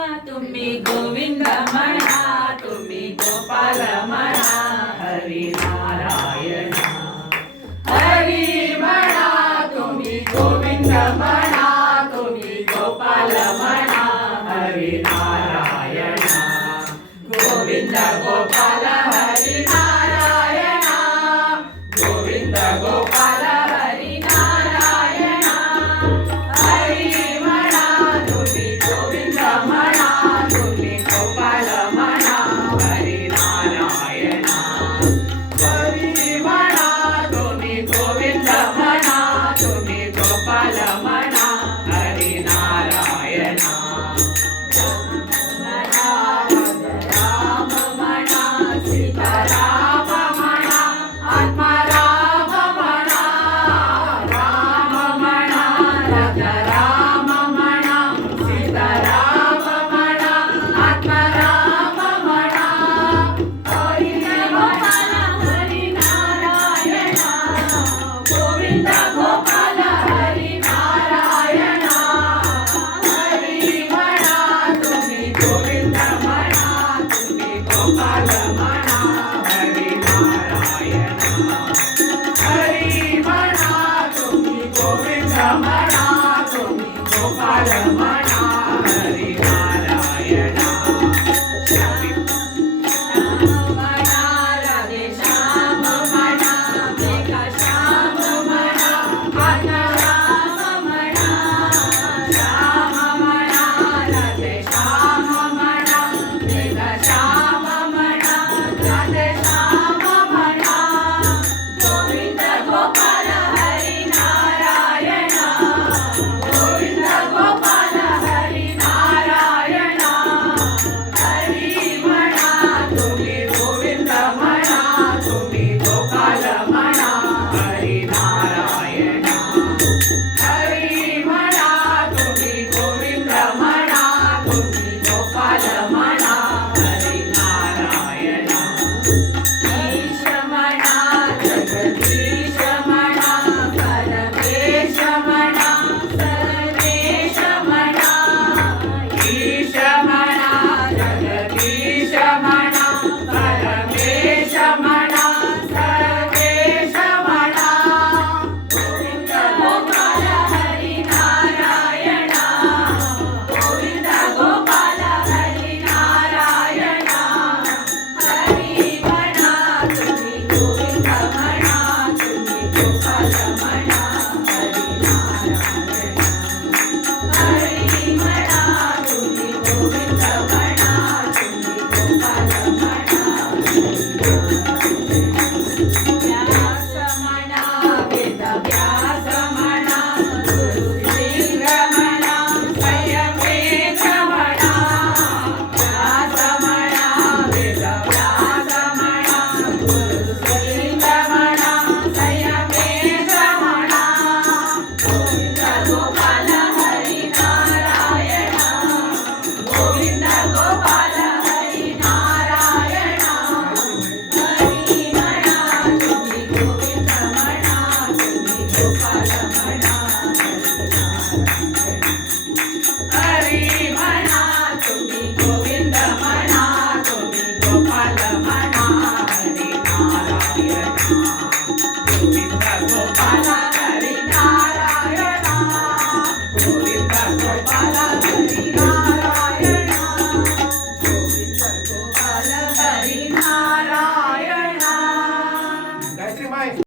तुम्ही गोविंद म्हणा, तुम्ही गोपाल म्हणा. हरी नारायण हरी म्हणा, तुम्ही गोविंद म्हणा, तुम्ही गोपाल म्हणा. हरी नारायण गोविंद गोपाल हरी नारायण, गोविंद गोपाल हरी नारायण. हरी म्हणा, तुम्ही गोविंद म्हणा, तुम्ही गोपाल म्हणा. हरी नारायण हरी म्हणा, तुम्ही गोविंद म्हणा, तुम्ही गोपाल म्हणा. हरी नारायण राम म्हणा, सीताराम म्हणा, आत्माराम म्हणा. राम म्हणा, राम म्हणा, सीताराम म्हणा, आत्माराम म्हणा. हरी गोपाल हरी नारायण, गोविंद गोपाल हरी नारायण. हरी म्हणा, तुम्ही गोविंद म्हणा, तुम्ही गोपाल म्हणा. हरी नारायण हरी म्हणा, तुम्ही गोविंद म्हणा, तुम्ही गोपाल म्हणा. हरी नारायण श्याम म्हणा, राधे श्याम म्हणा, मेघा श्याम म्हणा, आत्माराम म्हणा. श्याम म्हणा, राधे श्याम म्हणा, मेघा श्याम म्हणा, राधे श्याम म्हणा. गोविंद गोपाल हरी नारायण, गोविंद गोपाल हरी नारायण. हरी म्हणा, तुम्ही गोविंद म्हणा, तुम्ही गोपाल म्हणा. हरी नारायण हरी म्हणा, तुम्ही गोविंद म्हणा, तुम्ही